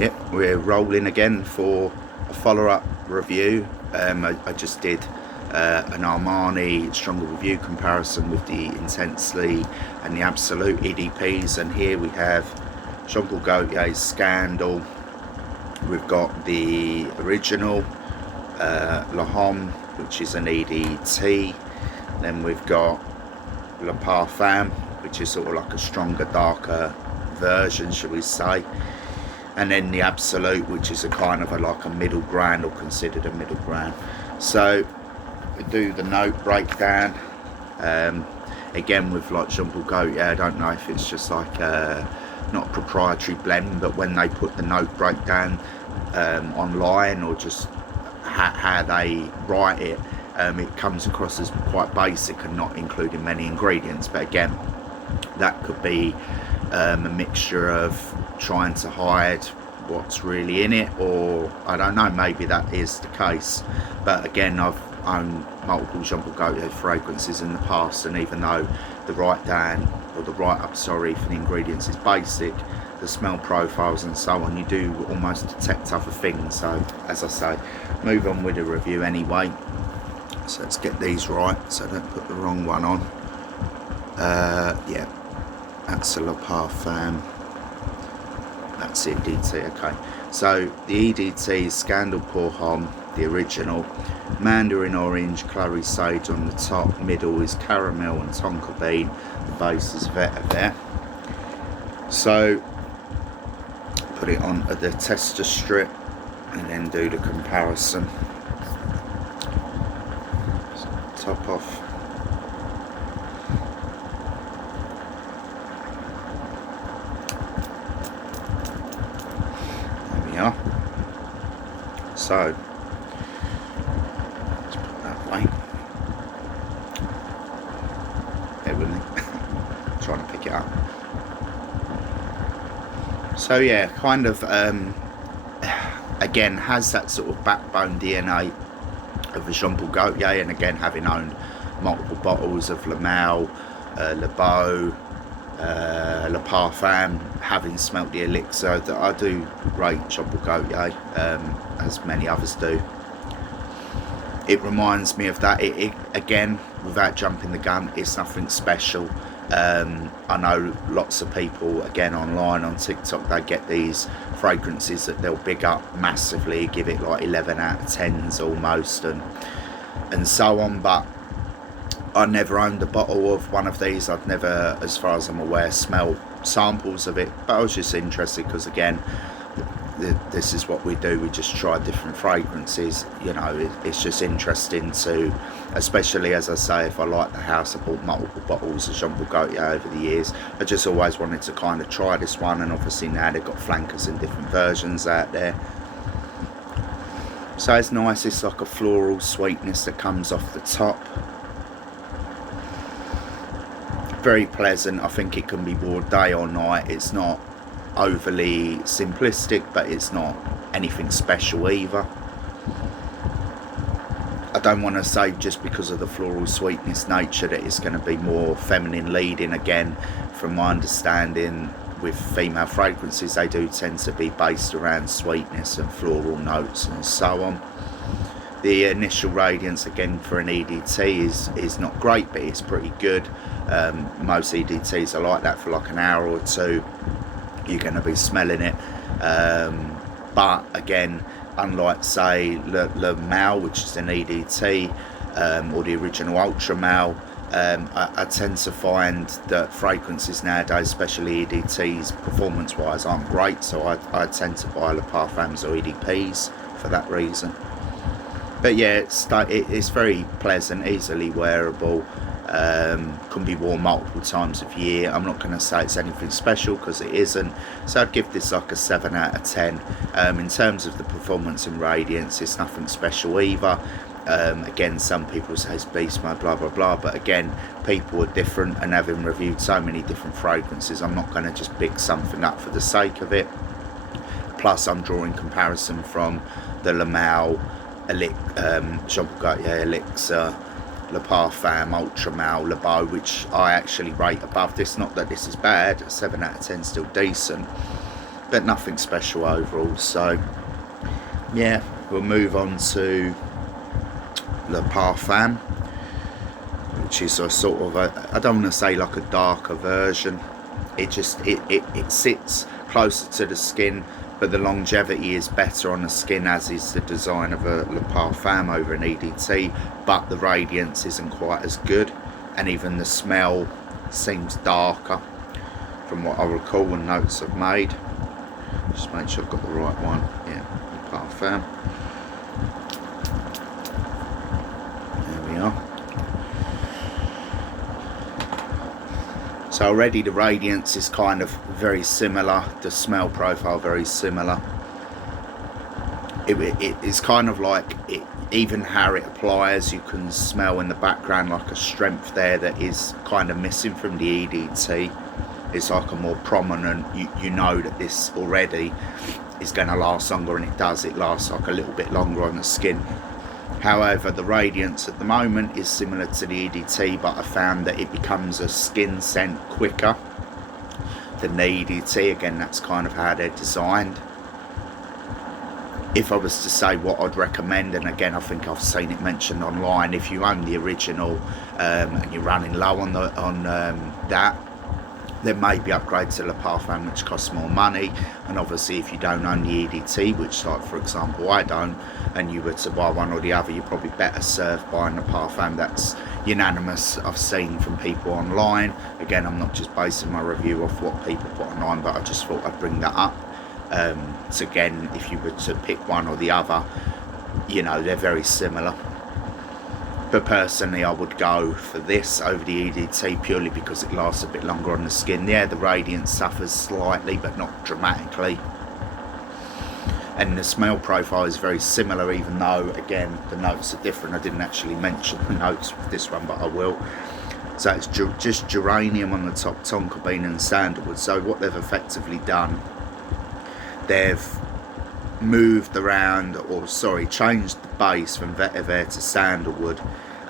Yep, we're rolling again for a follow-up review. I just did an Armani stronger review comparison with the Intensely and the Absolu EDPs, and here we have Jean-Paul Gaultier's Scandal. We've got the original Le Homme, which is an EDT. Then we've got Le Parfum, which is sort of like a stronger, darker version, shall we say. And then the Absolute, which is a kind of like a middle ground, or considered a middle ground. So we do the note breakdown. Again, with like Jean-Paul Gaultier, I don't know if it's just like not a proprietary blend, but when they put the note breakdown online, or just how they write it, it comes across as quite basic and not including many ingredients. But again, that could be a mixture of trying to hide what's really in it, or I don't know, maybe that is the case. But again, I've owned multiple Jean-Paul Gaultier fragrances in the past, and even though the write-down, or the write-up, sorry, for the ingredients is basic, the smell profiles and so on, you do almost detect other things. So as I say, move on with the review anyway. So let's get these right so I don't put the wrong one on. Yeah, that's a Le Parfum, that's the EDT. Okay, so the EDT is Scandal Pour Homme, the original. Mandarin orange, clary sage on the top, middle is caramel and tonka bean, the base is vetiver. So put it on the tester strip and then do the comparison. So top off. There we are. So let's put that way. Bear with me. Trying to pick it up. So yeah, kind of again has that sort of backbone DNA of the Jean-Paul Gaultier, and again, having owned multiple bottles of Le Male, Le Beau, Le Parfum, having smelt the elixir, that I do rate Jean-Paul Gaultier, as many others do. It reminds me of that. It again, without jumping the gun, it's nothing special. I know lots of people, again, online on TikTok, they get these fragrances that they'll big up massively, give it like 11 out of 10s almost, and so on. But I never owned a bottle of one of these. I've never, as far as I'm aware, smelled samples of it. But I was just interested because, again, this is what we do. We just try different fragrances. You know, it's just interesting to, especially, as I say, if I like the house, I bought multiple bottles of Jean-Paul Gaultier over the years. I just always wanted to kind of try this one, and obviously now they've got flankers in different versions out there. So it's nice. It's like a floral sweetness that comes off the top. Very pleasant. I think it can be worn day or night. It's not overly simplistic, but it's not anything special either. I don't want to say just because of the floral sweetness nature that it's going to be more feminine leading. Again, from my understanding with female fragrances, they do tend to be based around sweetness and floral notes and so on. The initial radiance, again, for an EDT is not great, but it's pretty good. Most EDTs are like that for like an hour or two. You're going to be smelling it, but again, unlike say Le Male, which is an EDT, or the original Ultra Male, I tend to find that fragrances nowadays, especially EDTs, performance wise aren't great, so I tend to buy Le Parfums or EDPs for that reason. But yeah, it's very pleasant, easily wearable. Can be worn multiple times of year. I'm not going to say it's anything special because it isn't, so I'd give this like a 7 out of 10. In terms of the performance and radiance, it's nothing special either. Again, some people say it's beast mode, blah blah blah, but again, people are different, and having reviewed so many different fragrances, I'm not going to just pick something up for the sake of it. Plus, I'm drawing comparison from the Le Male, Jean-Paul Gaultier Elixir, Le Parfum, Ultra Male, Le Beau, which I actually rate above this. Not that this is bad, 7 out of 10 still decent, but nothing special overall. So yeah, we'll move on to the Parfum, which is a sort of I don't want to say like a darker version. It just it sits closer to the skin, but the longevity is better on the skin, as is the design of a Le Parfum over an EDT, but the radiance isn't quite as good, and even the smell seems darker from what I recall and notes I've made. Just make sure I've got the right one. Yeah, Le Parfum. There we are. So already the radiance is kind of very similar, the smell profile very similar. It is kind of like, even how it applies, you can smell in the background like a strength there that is kind of missing from the EDT. It's like a more prominent, you know that this already is going to last longer, and it does, it lasts like a little bit longer on the skin. However, the radiance at the moment is similar to the EDT, but I found that it becomes a skin scent quicker than the EDT. Again, that's kind of how they're designed. If I was to say what I'd recommend, and again I think I've seen it mentioned online, if you own the original and you're running low on that, then maybe upgrade to Le Parfum, which costs more money. And obviously if you don't own the EDT, which, like for example I don't, and you were to buy one or the other, you're probably better served buying the Parfum. That's unanimous, I've seen from people online. Again, I'm not just basing my review off what people put online, but I just thought I'd bring that up. So again, if you were to pick one or the other, you know, they're very similar. But personally, I would go for this over the EDT purely because it lasts a bit longer on the skin. Yeah, the radiance suffers slightly, but not dramatically. And the smell profile is very similar, even though, again, the notes are different. I didn't actually mention the notes with this one, but I will. So it's just geranium on the top, tonka bean and sandalwood. So what they've effectively done, they've moved around, or sorry, changed the base from vetiver to sandalwood,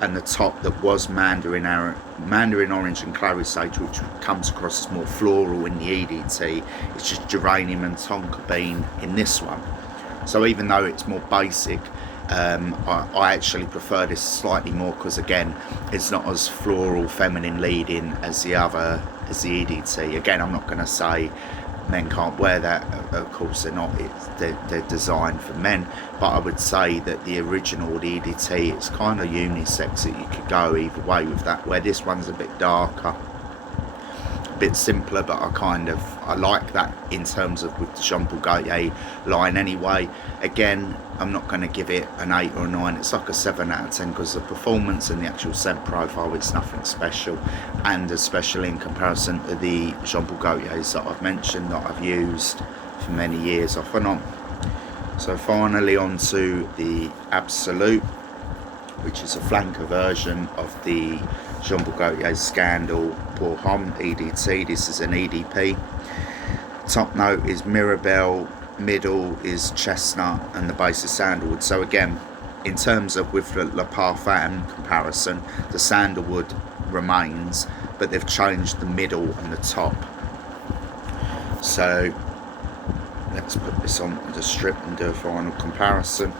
and the top that was mandarin orange and clary sage, which comes across as more floral in the EDT, it's just geranium and tonka bean in this one. So even though it's more basic, I actually prefer this slightly more, because again, it's not as floral, feminine leading as the EDT. Again, I'm not going to say men can't wear that, of course they're not, they're designed for men, but I would say that the original, the EDT, it's kind of unisex, that you could go either way with that, where this one's a bit darker, a bit simpler, but I like that in terms of with the Jean Paul Gaultier line anyway. Again, I'm not going to give it an 8 or a 9, it's like a 7 out of 10, because the performance and the actual scent profile, it's nothing special, and especially in comparison to the Jean Paul Gaultiers that I've mentioned, that I've used for many years off and on. So finally on to the Absolu, which is a flanker version of the Jean Paul Gaultier Scandal Parfum EDT. This is an EDP. Top note is Wearable, middle is chestnut, and the base is sandalwood. So again, in terms of with the Le Parfum comparison, the sandalwood remains, but they've changed the middle and the top. So let's put this on the strip and do a final comparison.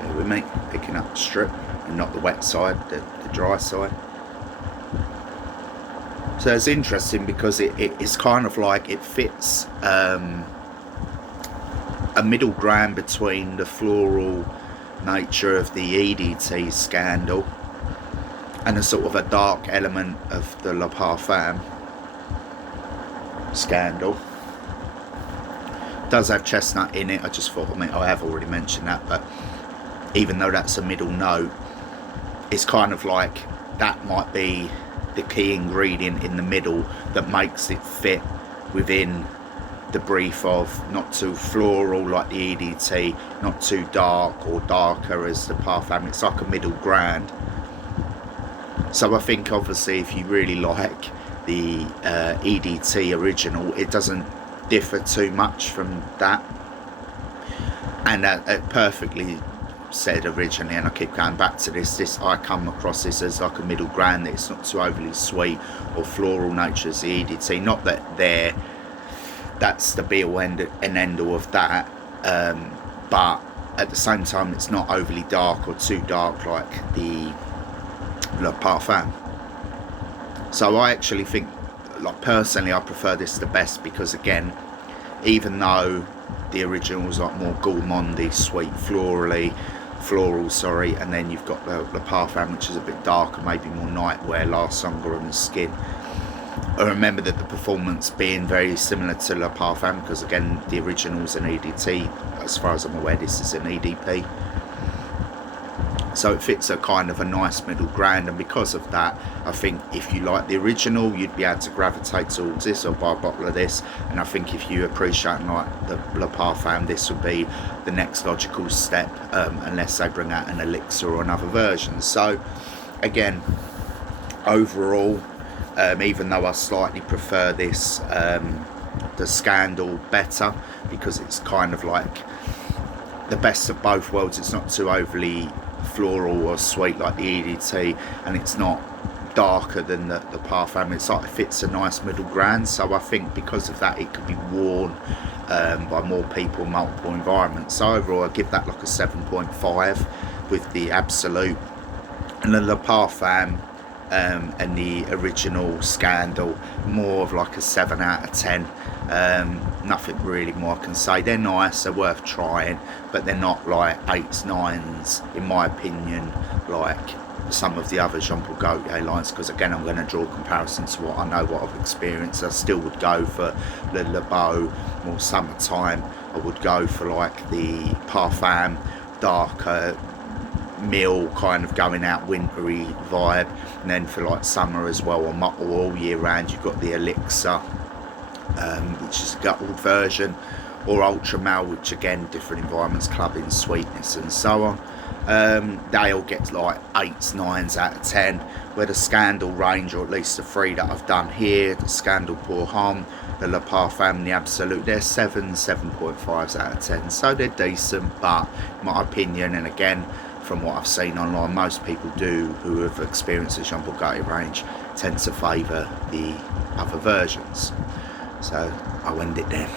Bear with me, picking up the strip and not the wet side, the dry side. So it's interesting because it's kind of like it fits a middle ground between the floral nature of the EDT Scandal and a sort of a dark element of the Le Parfum Scandal. It does have chestnut in it. I just thought, I have already mentioned that, but even though that's a middle note, it's kind of like that might be the key ingredient in the middle that makes it fit within the brief of not too floral like the EDT, not too dark or darker as the Parfum. It's like a middle ground. So I think obviously if you really like the EDT original, it doesn't differ too much from that, and that perfectly said originally, and I keep going back to this, I come across this as like a middle ground, that it's not too overly sweet or floral nature as the EDT. Not that that's the be all and end all of that, but at the same time it's not overly dark or too dark like the Le Parfum. So I actually think, like personally, I prefer this the best, because again, even though the original is like more gourmandy, sweet, floral, and then you've got the Parfum, which is a bit darker, maybe more nightwear, lasts longer on the skin. I remember that the performance being very similar to Le Parfum, because again, the original is an EDT. As far as I'm aware, this is an EDP. So it fits a kind of a nice middle ground, and because of that, I think if you like the original, you'd be able to gravitate towards this or buy a bottle of this. And I think if you appreciate and like the Le Parfum, this would be the next logical step, unless they bring out an elixir or another version. So again, overall, even though I slightly prefer this, the Scandal better, because it's kind of like the best of both worlds. It's not too overly floral or sweet like the EDT, and it's not darker than the Parfum. It's like it fits a nice middle ground. So I think because of that, it could be worn by more people, multiple environments. So overall, I give that like a 7.5 with the Absolu, and then the Parfum and the original Scandal more of like a 7 out of 10. Nothing really more I can say. They're nice, they're worth trying, but they're not like 8s, 9s in my opinion, like some of the other Jean Paul Gaultier lines, because again, I'm going to draw a comparison to what I know, what I've experienced. I still would go for Le Beau, more summertime. I would go for like the Parfum, darker, mill kind of going out wintry vibe, and then for like summer as well, or all year round, you've got the Elixir, which is a gutted version, or Ultra Male, which again, different environments, clubbing, sweetness and so on. They all get like 8s, 9s out of 10, where the Scandal range, or at least the 3 that I've done here, the Scandal Pour Homme, the Le Parfum and the Absolu, they're 7.5s out of 10. So they're decent, but in my opinion, and again, from what I've seen online, most people who have experienced the Jean Paul Gaultier range tend to favour the other versions. So I'll end it there.